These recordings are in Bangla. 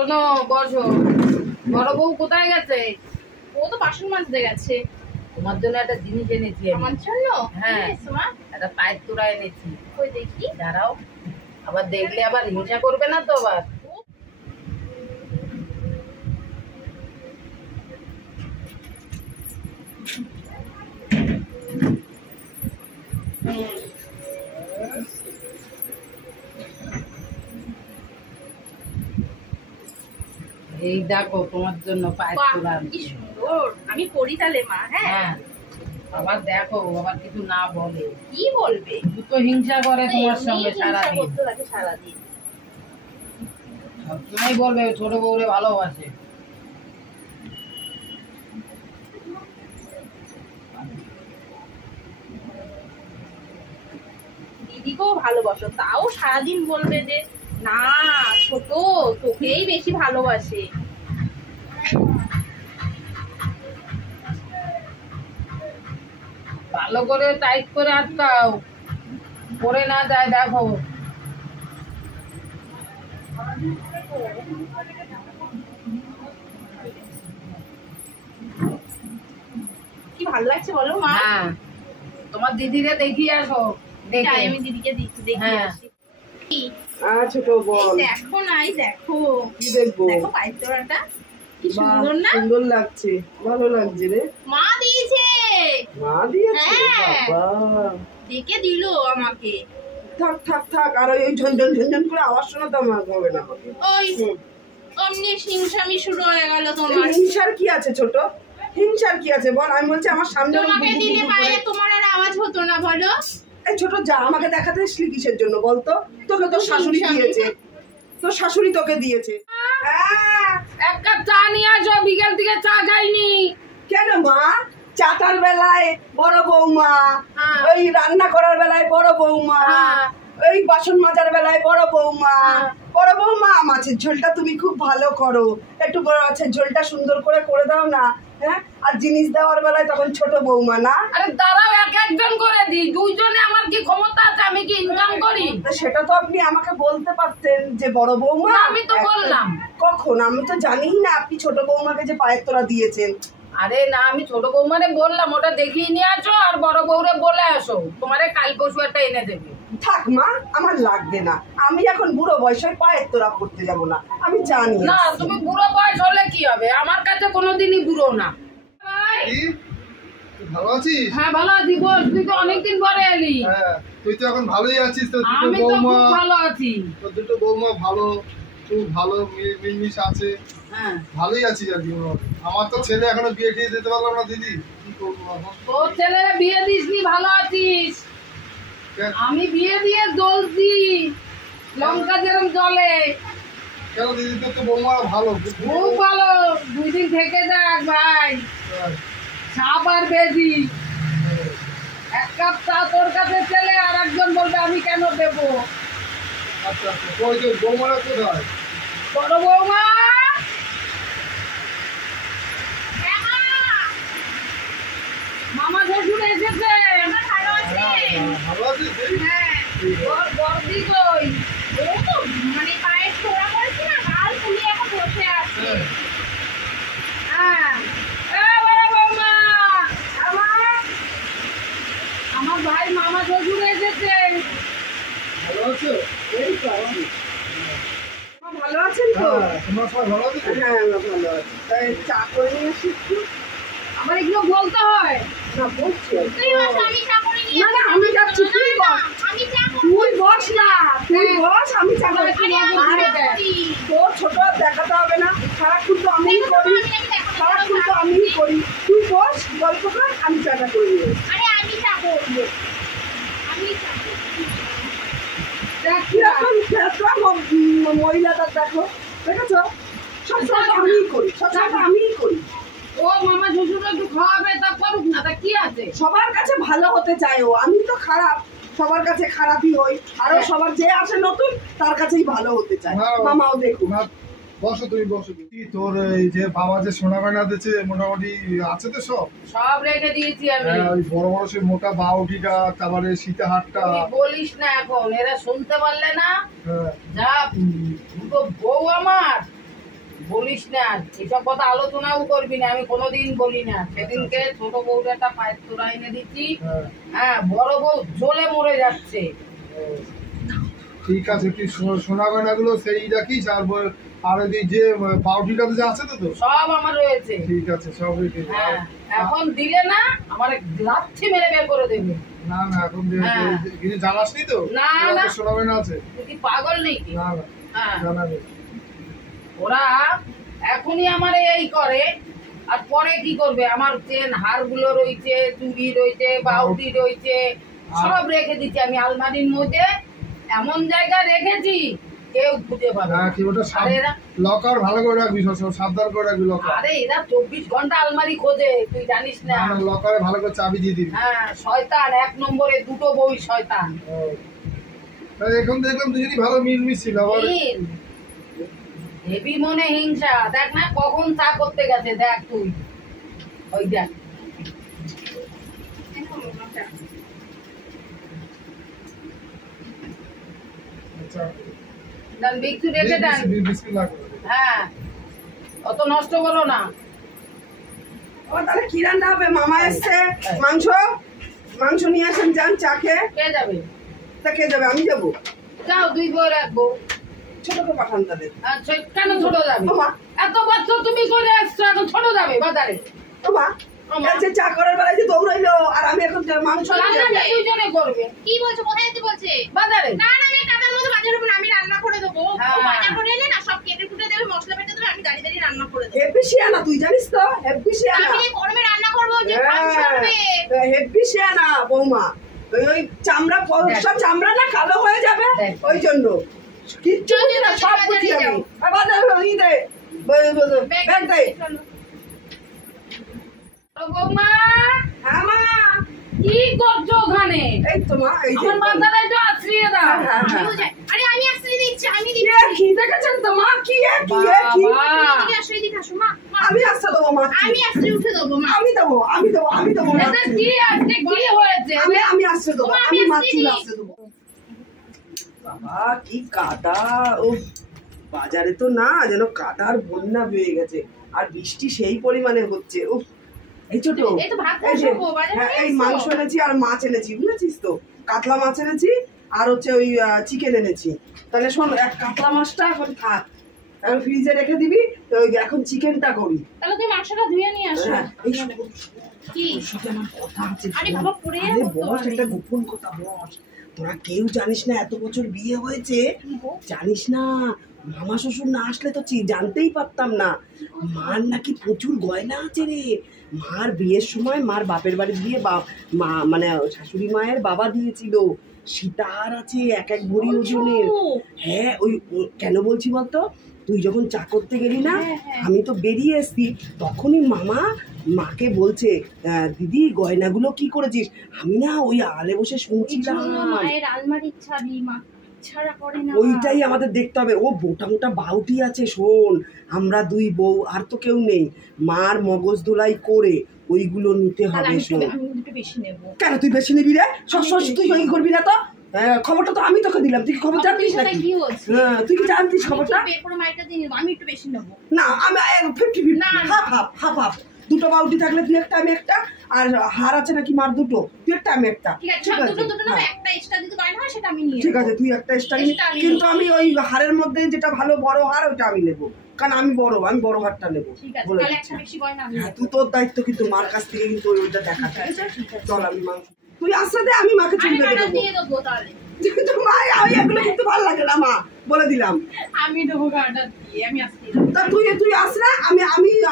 শোনো বসো। বড় বউ কোথায় গেছে? ও তো বাসন মাজতে গেছে। তোমার জন্য একটা জিনিস এনেছি। আমার জন্য? হ্যাঁ, একটা পায়ের তোড়া এনেছি। ওই দেখি। দাঁড়াও, আবার দেখলে আবার হিংসা করবে না তো আবার। এই দেখো তোমার জন্য পায়ের তোড়া। কি সুন্দর, আমি পরি তাহলে মা। হ্যাঁ, আবার দেখো আবার কিছু না বলে। কি বলবে? তো হিংসা করে তোমার সঙ্গে সারাদিন। সারাদিন সবসময় বলবে ছোট বউরে ভালোবাসে। দিদিকেও ভালোবাসো, তাও সারাদিন বলবে যে না ছোট তোকেই বেশি ভালোবাসে। ভালো করে টাইট করে আটকাও, পরে না যায়। দেখো কি ভালো লাগছে বলো মা। হ্যাঁ, তোমার দিদিরে দেখিয়ে আসো। যাই আমি দিদিকে দেখিয়ে আসি। ছোট বল, দেখো নাই, দেখো কি দেখবো? দেখো পায়ের তোড়াটা কি সুন্দর না? সুন্দর লাগছে, ভালো লাগছে রে। মা দিয়েছে। মা দিয়েছে? হ্যাঁ। বাবা, ডেকে দিল আমাকে। থাক থাক থাক, আর ওই ঝনঝন ঝনঝন করে আওয়াজ শোনাতে আমার হবে না। ওই অমনি হিংসামি শুরু হয়ে গেল তোমার। হিংসার কি আছে ছোট? হিংসার কি আছে বল? আমি বলছি আমার সামনে তোমাকে দিলে পায়ে তোমার আর আওয়াজ হতো না বলো? এই ছোট যা, আমাকে দেখাতে এসলি কিসের জন্য বলতো? তোকে তোর শাশুড়ি দিয়েছে, তোর শাশুড়ি তোকে দিয়েছে। এক কাপ চা নিয়ে আসো, বিকেল থেকে চা খাইনি। কেন মা? চাটার বেলায় বড় বৌমা, হ্যাঁ। ওই রান্না করার বেলায় বড় বৌমা, হ্যাঁ। ওই বাসন মাজার বেলায় বড় বৌমা। বড় বৌমা, মাছের ঝোলটা তুমি খুব ভালো করো, একটু বড় মাছের ঝোলটা সুন্দর করে করে দাও না। হ্যাঁ, আর জিনিস দেওয়ার বেলায় তখন ছোট বৌমা না? আরে দাঁড়াও, এক একজন করে দিই। দুইজনে আমার কি ক্ষমতা আছে? আমি কি ইনকাম করি? তা সেটা তো আপনি আমাকে বলতে পারতেন যে বড় বৌমা। না, আমি তো বললাম। কখন? আমি তো জানিই না আপনি ছোট বৌমাকে যে পায়ের তোড়া দিয়েছেন। আরে না, আমি ছোট বৌমারে বললাম ওটা দেখিয়ে নিয়ে আসো, আর বড় বউরে বলে আসো তোমারে কাল পরশু একটা এনে দেবে। থাক মা, আমার লাগবে না। আমি এখন বুড়ো বয়সে পায়ের তোড়া করতে যাব না, আমি জানি। না, তুমি বুড়ো বয়স হলে কি হবে? আমার কাছে কোনোদিনই বুড়ো না। ভালো আছিস? হ্যাঁ ভালো আছি। বল, তুই তো অনেকদিন পরে এলি। হ্যাঁ, তুই তো এখন ভালোই আছিস। তো দুটো আমি তো বৌমা, খুব ভালো আছি। তোর দুটো বৌমা ভালো, খুব ভালো মিলমিশ আছে। হ্যাঁ, ভালোই আছিস আর কি। আমার তো ছেলে এখনো বিয়ে টিয়ে দিতে পারলাম না দিদি, কি করবো এখন? তোর ছেলে বিয়ে দিসনি, ভালো আছিস? আমি বিয়ে দিয়ে জ্বলছি, লঙ্কা যেরকম জলে। কেন দিদি? তোর তো বৌমারা ভালো, খুব ভালো। 2 দিন থেকে দেখ ভাই, সাপ আর বেজি। এক কাপ চা তোর কাছে ছেলে, আর একজন বলবে আমি কেন দেবো। আচ্ছা আচ্ছা, ওই যে বৌমারা কোথায়? বড় বৌমা, মামা শ্বশুর এসেছে। ভালো আছে? ভালো আছিস? হ্যাঁ। বর্দি কই? ও তো মানে পায়ের তোড়া করেছে না, গাল ফুলিয়ে এখন বসে আছে। হ্যাঁ, বড় বৌমা, আমার ভাই মামা শ্বশুর এসেছে। ভালো আছো? এই তো আছি। ভালো আছেন তো? হ্যাঁ, তোমরা সবাই ভালো আছো তো? হ্যাঁ আমরা ভালো আছি। তাই চা করে নিয়ে আসি একটু। আমার এগুলো বলতে হয়? না বলছি। তুই বস, আমি চা করে নিয়ে না না, আমি যাচ্ছি, তুই বস। আমি চা তুই বস না, তুই বস, আমি চা করে আরে, আমি আরে, চা করি। তোর ছোট আর দেখাতে হবে না, সারাক্ষণ তো আমিই করি, দেখো, সারাক্ষণ তো আমিই করি। তুই বস, গল্প কর, আমি চাটা করে নিয়ে আসি। আরে আমি চা করবো, আমি চা করবো। দেখ কিরকম ফেসলা মহিলাটা, দেখো, দেখেছো? সবসময় তো আমিই করি, সবসময় তো আমিই করি। ও মামা শ্বশুর একটু খাওয়াবে, তা করুক না, তা কি আছে? সবার কাছে ভালো হতে চায় ও, আমি তো খারাপ, সবার কাছে খারাপই হই। আরো সবার যে আসে নতুন, তার কাছেই ভালো হতে চায়। মামাও দেখুন। না, বসো তুমি, বসো। কি তোর এই যে বাবা যে সোনা গয়না দিয়েছে, মোটামুটি আছে তো সব? সব রেখে দিয়েছি আমি। হ্যাঁ, ওই বড় বড় সে মোটা বাউটিটা, তারপরে সীতাহারটা। তুই বলিস না, এখন এরা শুনতে পারলে না। হ্যাঁ, যা দুটো বউ আমার, বলিস না, এসব কথা আলোচনাও করবি না, আমি কোনোদিন বলি না। সেদিনকে ছোট বউটা একটা পায়ের তোরা এনে দিচ্ছি, হ্যাঁ, বড় বউ জ্বলে মরে যাচ্ছে। ঠিক আছে, তুই সোনা গয়নাগুলো সেই রাখিস, আর ওই যে পাউডিটাতে যে আছে তো সব আমার রয়েছে। ঠিক আছে, সব রেখে দে। হ্যাঁ, এখন দিলে না আমার লাথি মেরে বের করে দেবে। না না, এখন হ্যাঁ। কিছু জানাস নি তো? না, না। সোনা গয়না আছে? তুই কি পাগল নাকি? না না, হ্যাঁ, জানাবে। ওরা এখনই আমার এই করে, আর পরে কি করবে? আমার চেন হার গুলো রয়েছে, চুড়ি রয়েছে, বাউটি রয়েছে, সব রেখে দিচ্ছি আমি আলমারির মধ্যে, এমন জায়গায় রেখেছি কেউ খুঁজে পাবে না। হ্যাঁ, কি ওটা আর এরা লকার ভালো করে রাখবি, সব সাবধান করে রাখবি লকার। আরে এরা 24 ঘন্টা আলমারি খোঁজে, তুই জানিস না? লকারে ভালো করে চাবি দিয়ে দিবি। হ্যাঁ, শয়তান, 1 নম্বরে দুটো বই শয়তান। এখন দেখলাম দুজনই ভালো মিলমিশ আবার। হেবি মনে হিংসা, দেখ না কখন চা করতে গেছে, দেখ তুই ওই দেখ। আচ্ছা, ডান বিক্রি রেখে দেন। বিসমিল্লাহ করে। হ্যাঁ, অত নষ্ট করো না। ও তাহলে কি রান্না হবে? মামা এসছে, মাংস মাংস নিয়ে আসেন, যান চা খেয়ে। কে যাবে? তা কে যাবে? আমি যাবো। যাও, 2 বই রাখবো। ছোটকে পাঠান তাদের। আচ্ছা, কেন ছোট যাবে? ওমা। এত বছর তুমি করে এসছো, এখন ছোট যাবে বাজারে? ও মা, আচ্ছা চা করার বেলায় যে দৌড়াইলো, আর আমি এখন মাংস নিয়ে যাবো। রান্নাটা দুইজনে করবে কি বলছো? কোথায় যেতে বলছে? বাজারে। না না, আমি কাটার মতো বাজার হবে না, আমি রান্না করে দেবো। হ্যাঁ। ও বাজার করে এলে না সব কেটে কুটে দেবে, মশলা বেটে দেবে, আমি দাঁড়িয়ে দাঁড়িয়ে রান্না করে দেবো। হেব্বি শিয়ানা, তুই জানিস তো? হেব্বি শিয়ানা। আমি এই গরমে রান্না করবো যে মাংস হবে। হেব্বি শিয়ানা বৌমা। ওই চামড়া, ফর্সা চামড়া না কালো হয়ে যাবে, ওই জন্য কিচ্ছু বুঝি না, সব বুঝি আমি। বাজার ই দে, ব্যাগ দে। ও বৌমা, হ্যাঁ মা, কি করছো ওখানে? এই তো মা, এই যে আমার মাথাটা একটু আছড়িয়ে দাও। হ্যাঁ, হ্যাঁ। আমিও যাই। আরে আমি আসতে দিচ্ছি, আমি কি দিচ্ছি। কি দেখেছেন তো মা? কি কি কি? বাবা, এদিকে আসো, এদিকে আসো, মা, মা। আমি আসতে দেবো মা, আমি আসতে উঠে দেবো, মা। আমি দেবো মা। এটা কি আজকে কি হয়েছে? আমি আসতে দেবো, মা, আমি আমি মাছ আসতে চুলে দিই। আসতে দেবো। বাবা কি কাদা! ও বাজারে তো না, যেন কাদার বন্যা হয়ে গেছে, আর বৃষ্টি সেই পরিমাণে হচ্ছে। ও এই ছোট, এই তো ভাত এই যে, বসাবো, বাজারে হ্যাঁ, এই নিয়ে এসো। মাংস এনেছি আর মাছ এনেছি, বুঝেছিস তো? কাতলা মাছ এনেছি আর হচ্ছে ওই চিকেন এনেছি। তাহলে শোন, এক কাতলা মাছটা এখন থাক, এখন ফ্রিজে রেখে দিবি, তো ওই এখন চিকেনটা করি। তাহলে তুমি মাংসটা ধুয়ে নিয়ে আসো। হ্যাঁ, এই শোন, কি? তোর সাথে আমার কথা আছে। আরে শোন। বাবা, পড়ে আরে যাবো তো বস, আমি। একটা গোপন কথা বস। তোরা কেউ জানিস না, এত বছর বিয়ে হয়েছে, জানিস না। মামা শ্বশুর না আসলে তো জানতেই পারতাম না। মার নাকি প্রচুর গয়না আছে রে। মার বিয়ের সময় মার বাপের বাড়ি দিয়ে মা মানে শাশুড়ি মায়ের বাবা দিয়েছিল। সীতাহার আছে 1 ভরি ওজনের। হ্যাঁ, ওই কেন বলছি বলতো, তুই যখন চা করতে গেলি না, আমি তো বেরিয়ে এসছি, তখনই মামা মাকে বলছে, দিদি গয়নাগুলো কি করেছিস? আমি না ওই আলে বসে শুনছিলাম। মায়ের আলমারির চাবি মা ছাড়া করে না। ওইটাই আমাদের দেখতে হবে। ও মোটা মোটা বাউটি আছে, শোন, আমরা 2 বউ, আর তো কেউ নেই। মার মগজ ধোলাই করে ওইগুলো নিতে হবে। শোন, আমি একটু বেশি নেবো। কেন তুই বেশি নিবি রে? সব তুই ওই করবি না তো? খবরটা তো আমি তোকে দিলাম, তুই কি খবর জানতিস নাকি? কি হচ্ছে? তুই কি জানতিস খবরটা? বের করে মাইটা দিয়ে নেবো, আমি একটু বেশি নেবো। না, আমি 50-50, না, না। Half half. 2টো বাউটি থাকলে তুই একটা, আমি একটা, আর হার আছে নাকি মার 2টো, তুই একটা আমি একটা। ঠিক আছে, সব দুটো নেবো, হ্যাঁ। একটা এক্সট্রা যদি বাইরে হয় সেটা আমি নিয়ে ঠিক নেবো। আছে, তুই একটা এক্সট্রা Extra আমি কিন্তু নেবো। আমি ওই হারের মধ্যে যেটা ভালো বড় হার, ওটা আমি নেবো, কারণ আমি বড় হারটা নেবো। ঠিক আছে, বলে তাহলে দিচ্ছি। একটা বেশি গয়না আমি হ্যাঁ, নেবো। তুই তোর দায়িত্ব কিন্তু মার কাছ থেকে কিন্তু ওইটা দেখা, ঠিক আছে? চল, আমি মাংস, তুই আসতে দে, আমি মাকে আমি চুল বেঁধে কাটা দেবো। দিয়ে দেবো তাহলে। কিন্তু মা, আমি এগুলো কিন্তু ভালো লাগে না মা, বলে দিলাম। আমি দেবো কাটা দিয়ে, আমি আসতে দেবো। তা তুই আসলে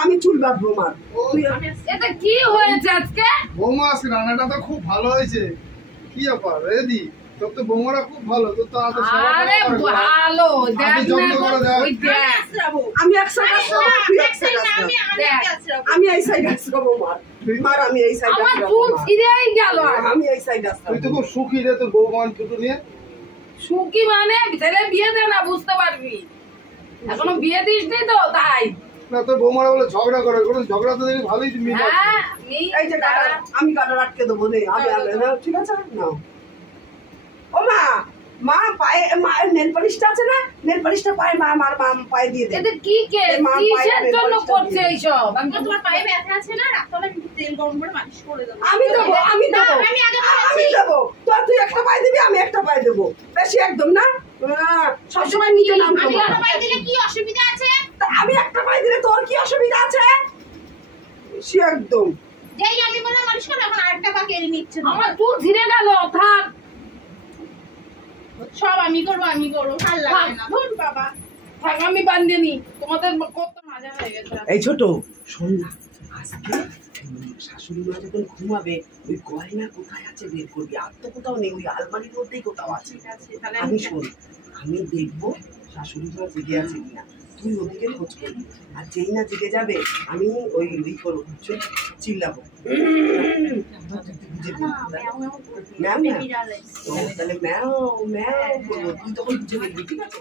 আমি চুল বাঁধবো মার। তুই আমি আসতে এটা কি হয়েছে আজকে? বৌমা, আজকে রান্নাটা তো খুব ভালো হয়েছে। কি ব্যাপার রেদি? তোর তো বৌমারা খুব ভালো, তোর তো এত সেবা আরে করা হয় না। ভালো, দেখ আমি যত্ন না, করে দেখ। ওই দেখ। আসতে যাবো। আমি এক সাইড আসবো, তুই এক সাইড না, আসবো। আমি আসতে যাবো। আমি এই সাইড আসবো মার, আমি এই সাইড আমার আসবো চুল ছিঁড়েই গেল। আমি এই সাইড আসবো। তুই তো খুব সুখী রে তোর বৌমা দুটো নিয়ে। সুখী মানে ছেলে বিয়ে দে না, বুঝতে পারবি। এখনো বিয়ে দিসনি তো, তাই। না, তোর বৌমারা বলে ঝগড়া করে, কোনো ঝগড়া তো দেখি ভালোই মিল আছে। হ্যাঁ, এই যে কাটা, আমি কাটা আটকে দেবো নে, আমি ঠিক আছে? নাও। ও মা, মা পায়ে নেল পালিশটা আছে না, নেল পালিশটা পায়ে মা পায়ে দিয়ে দে। এটা কি কিসের জন্য করছে এইসব? তোমার পায়ে ব্যথা আছে না, রাখলে আমি তেল গরম করে মালিশ করে দেবো। আমি দেবো আমি দেবো আমি আগে আমি দেবো। তুই একটা পায়ে দিবি, আমি একটা পায়ে দেবো, বেশি একদম না। সবসময় নিজে নাম আমি করবো। একটা পায়ে দিলে কি অসুবিধা আছে? আমি একটা পায়ে দিলে তোর কি অসুবিধা আছে? সে একদম যেই আমি মনে মালিশ করে এখন আরেকটা পা কেড়ে নিচ্ছে। আমার চুল ছিঁড়ে গেল, থাক সব আমি করবো, ভাল লাগে না। ধুর বাবা, থাক, আমি বান্ধিনি, তোমাদের কত মজা হয়ে গেছে। এই ছোট শোন না, আজকে শাশুড়ি মা যখন ঘুমাবে ওই গয়না কোথায় আছে বের করবি, আর তো কোথাও নেই, ওই আলমারির মধ্যেই কোথাও আছে। ঠিক আছে, তাহলে আমি শোন, আমি দেখবো শাশুড়ি মা জেগে আছে কিনা, তুই ওদিকে খোঁজ করবি, আর যেই না জেগে যাবে আমি ওই করবো, চিল্লাবো ম্যাম ম্যাম, তাহলে ম্যাও ম্যাও করবো, তুই তখন বুঝে দেখবি, ঠিক আছে?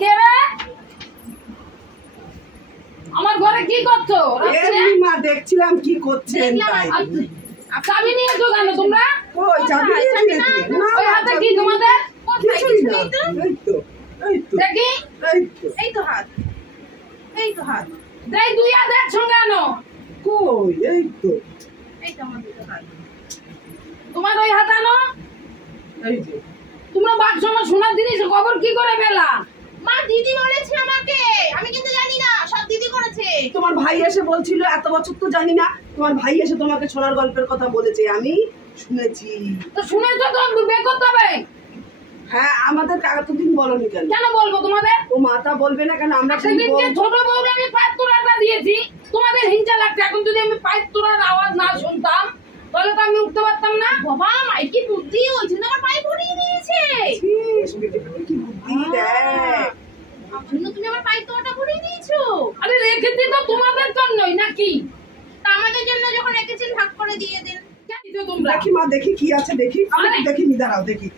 কে রে? আমার ঘরে কি করছো? এমনি মা দেখছিলাম কি করছেন, তাই চাবি নিয়েছো কেন তোমরা? কই চাবি চাবি নিয়ে না, দিয়েছি? না, ওই হাতে কি তোমাদের? কিছুই না, এই তো এই তো দেখি, এই তো এই তো হাত, এই তো হাত, দেই দুই হাত একসঙ্গে আনো। কই এই তো এই তো আমার দুটো হাত। তোমার ওই হাত আনো। এই যে তোমরা বাক্স আমার সোনার জিনিস খবর কি করে পেলা? মা দিদি বলেছে আমাকে, আমি কিন্তু জানি না, সব দিদি করেছে। তোমার ভাই এসে বলছিল, এত বছর তো জানি না, তোমার ভাই এসে তোমাকে সোনার গল্পের কথা বলেছে, আমি শুনেছি। তো শুনেছো তো বের করতে হবে। হ্যাঁ, আমাদের এতদিন বলনি কেন? কেন বলবো তোমাদের? ও মাতা বলবে না কেন? আমরা সেদিনকে ছোট বউরে আমি পায়ের তোড়াটা দিয়েছি, তোমাদের হিংসা লাগছে। এখন যদি আমি পায়ের তোড়ার আওয়াজ না শুনতাম তাহলে তো আমি উঠতে পারতাম না। বাবা মাই কি বুদ্ধি, ওই জন্য আমার পায়ে পড়িয়ে দিয়েছে। কি বুদ্ধি দেখ। আমার জন্য তুমি আমার পায়ে তোটা পড়িয়ে দিয়েছো। আরে রেখেছি তো তোমাদের জন্যই নাকি? তা আমাদের জন্য যখন রেখেছেন ভাগ করে দিয়ে দেন। জানিছো তোমরা? দেখি মা, দেখি কি আছে, দেখি আমি আরে! দেখি নি, দাঁড়াও দেখি।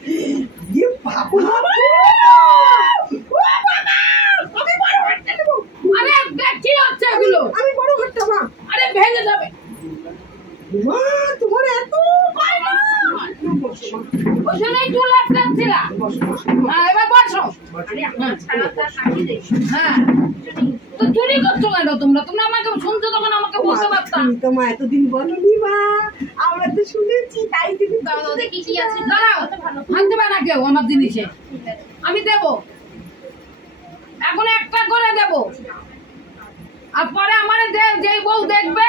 ইয়ে বাবা, আমি বড় হাতটা নেবো। আরে দেখ কি হচ্ছে এগুলো? আমি বড় হাতটা মা। আরে ভেঙে যাবে। মা তোমার এত পায় না। বসো মা, ওখানেই চুল আটকাচ্ছিলা। বসো বসো। হ্যাঁ, এবার বসো। আরে আমার ছাড়াটা কাটি দে। হ্যাঁ, তো চুরি করছো কেন তোমরা? তোমরা আমাকে শুনছো তখন আমাকে বলতে পারতাম। তুমি তো মা এতদিন বলনি মা, আমরা তো শুনেছি, তাই তুমি দাও দাও দেখি কি আছে। দাঁড়াও, ভালো। ভাঙতে পারে না কেউ আমার জিনিসে। ঠিক আছে। আমি দেবো, এখন একটা করে দেবো, আর পরে আমার যে বউ দেখবে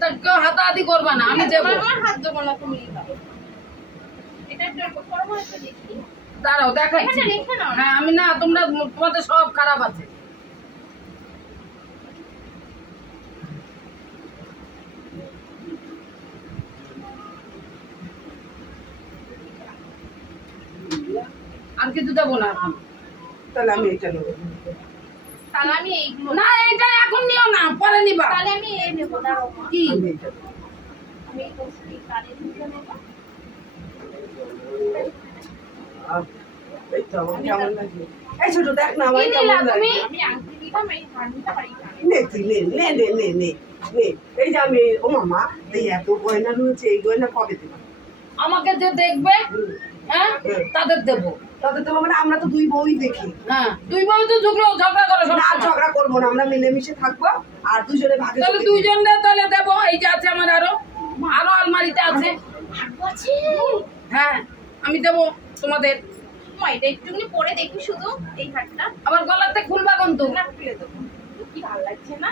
তার কেউ হাতাহাতি করবে না, আমি দেবো। আমার হাত দেবো না, তুমি দাও। এটা একটু করবো, একটু দেখি। দাঁড়াও দেখাচ্ছি। এখানে রেখে নাও না। হ্যাঁ, আমি না, তোমরা তোমাদের সব খারাপ আছে। আর কিছু দেবো না এখন। তাহলে আমি এটা নেবো। তাহলে আমি এইগুলো না, এটা এখন নিও না, পরে নিবা। তাহলে আমি এই নেবো, দাঁড়াও মা। কি? আমি এটা নেবো। আমি এই কৌশলী কানের দুটো নেবো। এই তো আমার কেমন লাগে। এই ছোট দেখ না আমার কি কেমন নিলা লাগে। তুমি? আমি আংটি দিলাম, এই হারনিটা পারি কানে। নে তুই নে নে নে নে নে নে। এই যে আমি, ও মামা এই এত গয়না রয়েছে, এই গয়না কবে দেবো? আমাকে যে দেখবে, হ্যাঁ, তাদের দেবো। তাদের তো মানে আমরা তো দুই বউই দেখি। হ্যাঁ, তুই বউ তো ঝগড়া করো সব না সময়। ঝগড়া করবো না, আমরা মিলেমিশে থাকবো, আর দুজনে ভাগে তাহলে চলে দুইজনে তাহলে দেবো। এই যে আছে আমার, আরো আলমারিতে আছে। আছে। হ্যাঁ, আমি দেবো তোমাদের। মা এটা একটুখানি পরে দেখি শুধু এই হারটা। আবার গলাতে খুলবা কিন্তু। না খুলে দেবো। কি ভালো লাগছে না?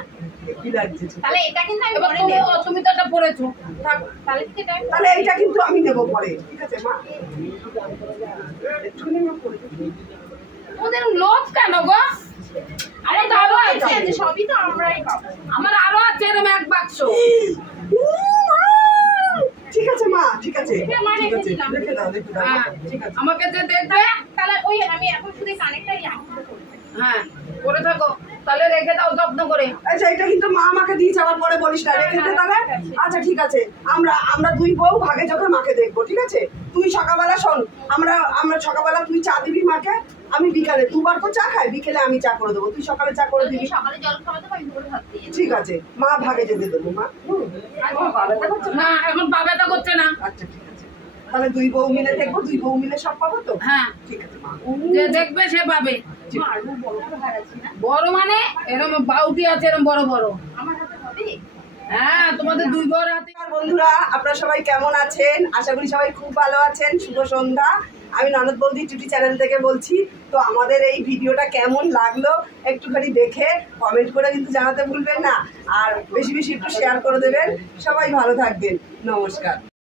কি লাগছে? তাহলে এটা কিন্তু আমি এবার পরে নেব। তুমি তো এটা পড়েছো, থাক। তাহলে ঠিক আছে তাহলে এইটা কিন্তু আমি নেবো পরে, ঠিক আছে মা? একটুখানি মা পরে দিই। ওদের লোভ কেন গো? আরে তো আরো আছে আছে। যে সবই তো আমরাই পাবো। আমার আরো আছে এরকম এক বাক্স। ঠিক আছে মা, ঠিক আছে, হ্যাঁ, মা, ঠিক আছে, রেখে দিলাম। রেখে দাও, রেখে দাও, হ্যাঁ, ঠিক আছে। আমাকে যে দেখবে, তাহলে ওই আমি এখন শুধু কানেক্টটাই আঁকতে করব। হ্যাঁ করে থাকো, তাহলে রেখে দাও যত্ন করে। আচ্ছা, এটা কিন্তু মা আমাকে দিয়ে যাওয়ার পরে বলিস না, রেখে দে তাহলে। আচ্ছা ঠিক আছে, আমরা দুই বউ ভাগে চোখে মাকে দেখবো, ঠিক আছে? তুই সকালবেলা শোন, আমরা সকালবেলা তুই চা দিবি মাকে, আমি বিকালে, দুবার তো চা খাই, বিকেলে আমি চা করে দেবো, তুই সকালে চা করে দিবি। সকালে জল খাওয়া দেবো, আমি দুপুরে ভাত দিয়ে ঠিক আছে, মা ভাগে যেতে দেবো মা। বাবাটা করছে না? না এখন বাবাটা করছে না। আচ্ছা ঠিক আছে, তাহলে দুই বউ মিলে দেখবো, দুই বউ মিলে সব পাবো তো? হ্যাঁ, ঠিক আছে মা। যে দেখবে সে পাবে। মা, আর বড় বড় ভার আছে না? বড় মানে এরকম বাউটি আছে এরকম বড় বড়। আমার হাতে হবে? হ্যাঁ, তোমাদের দুই বড় হাতে। নমস্কার বন্ধুরা, আপনারা সবাই কেমন আছেন? আশা করি সবাই খুব ভালো আছেন। শুভ সন্ধ্যা। আমি ননদ বৌদি টিভি চ্যানেল থেকে বলছি। তো আমাদের এই ভিডিওটা কেমন লাগলো একটুখানি দেখে কমেন্ট করে কিন্তু জানাতে ভুলবেন না, আর বেশি বেশি একটু শেয়ার করে দেবেন। সবাই ভালো থাকবেন, নমস্কার।